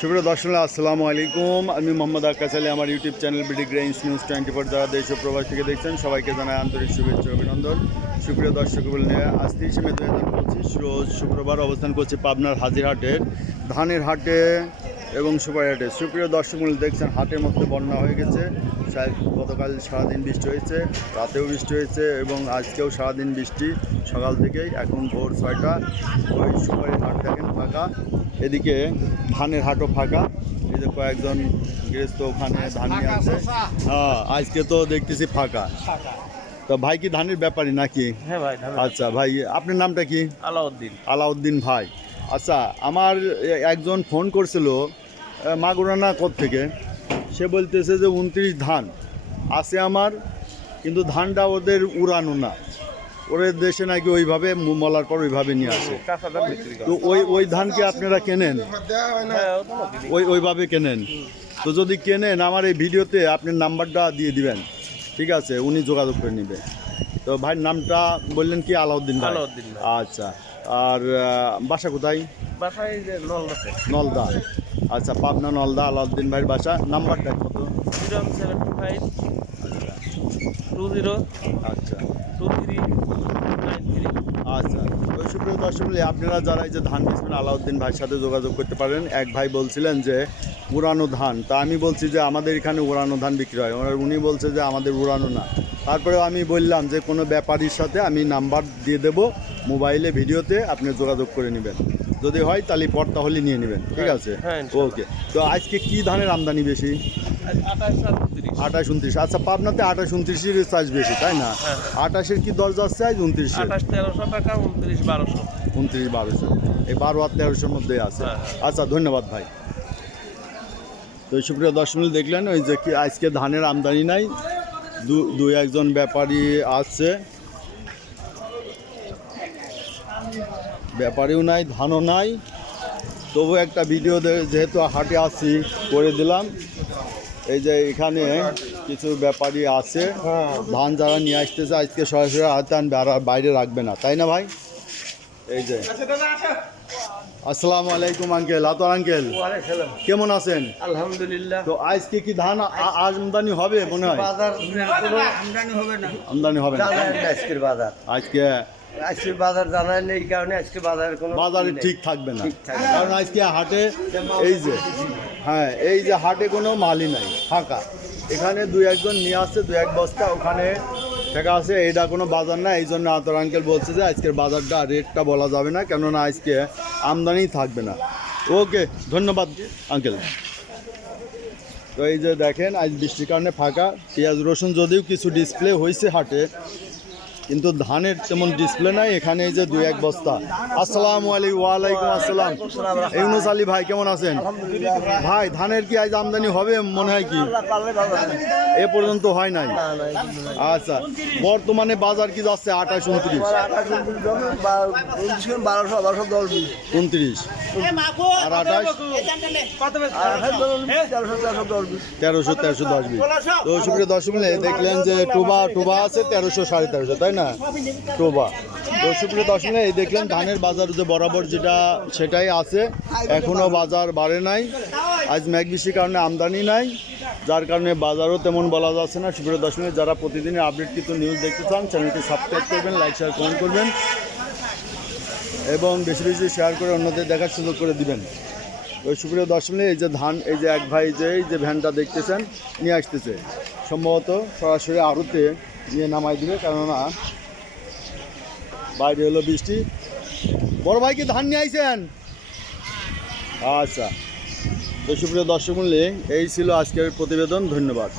সুপ্রিয় দর্শক আসসালামু আলাইকুম। আমি মোহাম্মদ আকাশ আলী। আমার YouTube channel BD grains news 24 যারা দেশ ও প্রবাস থেকে দেখছেন সবাইকে জানাই আন্তরিক শুভেচ্ছা অভিনন্দন। সুপ্রিয় দর্শক বলে আজ 30 মে 2025 রোজ শুক্রবার অবস্থান করছি পাবনার হাজিরহাটের ধানের হাটে এবং সুপারি হাটে। সুপ্রিয় দর্শক বলে দেখছেন হাটের মধ্যে বন্যা হয়ে গেছে। গতকাল সারাদিন বৃষ্টি হয়েছে, রাতেও বৃষ্টি হয়েছে এবং আজকেও সারাদিন বৃষ্টি সকাল থেকেই। এখন ভোর 6টা। ওই সুপারি হাট দেখেন ফাঁকা, এদিকে ধানের হাটও ফাঁকা। এই যে কয়েকজন গৃহস্থ ওখানে ধান নিয়ে আছে। হ্যাঁ, আজকে তো দেখতেছি ফাঁকা। তো ভাই কি ধানের ব্যাপারী নাকি? হ্যাঁ ভাই। আচ্ছা ভাই, আপনার নামটা কি? আলাউদ্দিন। আলাউদ্দিন ভাই। আচ্ছা, আমার একজন ফোন করছিল মাগুরানা থেকে। সে বলতেছে যে 29 ধান আছে আমার, কিন্তু ধানটা ওদের উড়ানো না, ওদের দেশে নাকি ওইভাবে মলার পর ওইভাবে নিয়ে আসে। তো ওই ধান কি আপনারা কেনেন? ওইভাবে কেনেন? তো যদি কেনেন আমার এই ভিডিওতে আপনার নাম্বারটা দিয়ে দিবেন, ঠিক আছে? উনি যোগাযোগ করে নেবে। তো ভাইয়ের নামটা বললেন কি? আলাউদ্দিন ভাই। আচ্ছা, আর বাসা কোথায়? নলদা। আচ্ছা, পাবনা নলদা আলাউদ্দিন ভাইয়ের বাসা। নাম্বারটা কত? 075 20 আচ্ছা 2393। আচ্ছা। তো সুপ্রিয় দর্শক, আপনারা যারা এই যে ধান বেচবেন আলাউদ্দিন ভাইয়ের সাথে যোগাযোগ করতে পারেন। এক ভাই বলছিলেন যে উড়ানো ধান, তা আমি বলছি যে আমাদের এখানে উড়ানো ধান বিক্রি হয়। উনি বলছে যে আমাদের উড়ানো না। তারপরেও আমি বললাম যে কোনো ব্যাপারীর সাথে আমি নাম্বার দিয়ে দেবো মোবাইলে, ভিডিওতে আপনি যোগাযোগ করে নেবেন। যদি হয় তাহলে পর্তা হলে নিয়ে নেবেন, ঠিক আছে? ওকে। তো আজকে কি ধানের আমদানি বেশি? 28 29। আচ্ছা, পাবনাতে 28 29 চাষ বেশি, তাই না? 28-এর কি দর যাচ্ছে আজ? 29 1300 টাকা, 29 1200। 29 1200, এই 12 আর 1300-র মধ্যে আছে। আচ্ছা, ধন্যবাদ ভাই। তো সুপ্রিয় দর্শক দেখলেন ওই যে কি আজকে ধানের আমদানি নাই, দুই একজন ব্যাপারী আসছে, ব্যাপারীও নাই, ধানও নাই। তবু একটা ভিডিও যেহেতু হাটে আসছি করে দিলাম। এই যে এখানে কিছু ব্যাপারী আছে, ধান যারা নিয়ে আসতেছে আজকে সরাসরি হাতে আনবে, আর বাইরে রাখবে না, তাই না ভাই? এই যে আসসালামু আলাইকুম আঙ্কেল। আতর আঙ্কেল, কেমন আছেন? আলহামদুলিল্লাহ। তো আজকে কি ধান আমদানি হবে মনে হয়? আমদানি হবে না আজকের বাজার। আজকে বাজার জানাই নেই, কারণে আজকে বাজারে ঠিক থাকবে না, কারণ আজকে হাটে এই যে এই যে হাটে কোনো মালই নাই, ফাঁকা। এখানে দুই একজন নিয়ে আসছে 2-1 বস্তা, ওখানে ঠেকা আছে। এইটা কোনো বাজার না। এই জন্য আতর আঙ্কেল বলছে যে আজকের বাজারটা রেটটা বলা যাবে না, কেননা আজকে আমদানি থাকবে না। ওকে, ধন্যবাদ আঙ্কেল। তো এই যে দেখেন আজ বৃষ্টির কারণে ফাঁকা। পেঁয়াজ রসুন যদিও কিছু ডিসপ্লে হয়েছে হাটে, কিন্তু ধানের তেমন ডিসপ্লে নাই। এখানে এই যে 2-1 বস্তা। আসসালামু আলাইকুম। ওয়ালাইকুম আসসালাম। ইউনুস আলী ভাই, কেমন আছেন ভাই? ধানের কি আজ আমদানি হবে মনে হয়? কি এ পর্যন্ত হয় নাই? আচ্ছা, বর্তমানে বাজার কি যাচ্ছে? 28 29 29 আর 28 1300 1310। তো সুপ্রিয় দর্শক দেখলেন যে টোবা আছে 1300 1350, তাই না? টোবা। তো সুপ্রিয় দর্শক এই দেখলেন ধানের বাজার যে বরাবর যেটা সেটাই আছে, এখনও বাজার বাড়ে নাই। আজ মেঘ বৃষ্টির কারণে আমদানি নাই, যার কারণে বাজারও তেমন বলা যাচ্ছে না। সুপ্রিয় দর্শক, যারা প্রতিদিনের আপডেট কিন্তু নিউজ দেখতে চান চ্যানেলটি সাবস্ক্রাইব করবেন, লাইক শেয়ার কমেন্ট করবেন এবং বেশি বেশি শেয়ার করে অন্যদের দেখার সুযোগ করে দিবেন। ওই সুপ্রিয় দর্শক, এই যে ধান, এই যে এক ভাই এই যে ভ্যানটা দেখতেছেন নিয়ে আসতেছে, সম্ভবত সরাসরি আড়তে নিয়ে নামাই দিবে, কেননা বাইরে হলো বৃষ্টি। বড় ভাই কি ধান নিয়ে আইছেন? আচ্ছা। তো সুপ্রিয় দর্শক, এই ছিল আজকের প্রতিবেদন। ধন্যবাদ।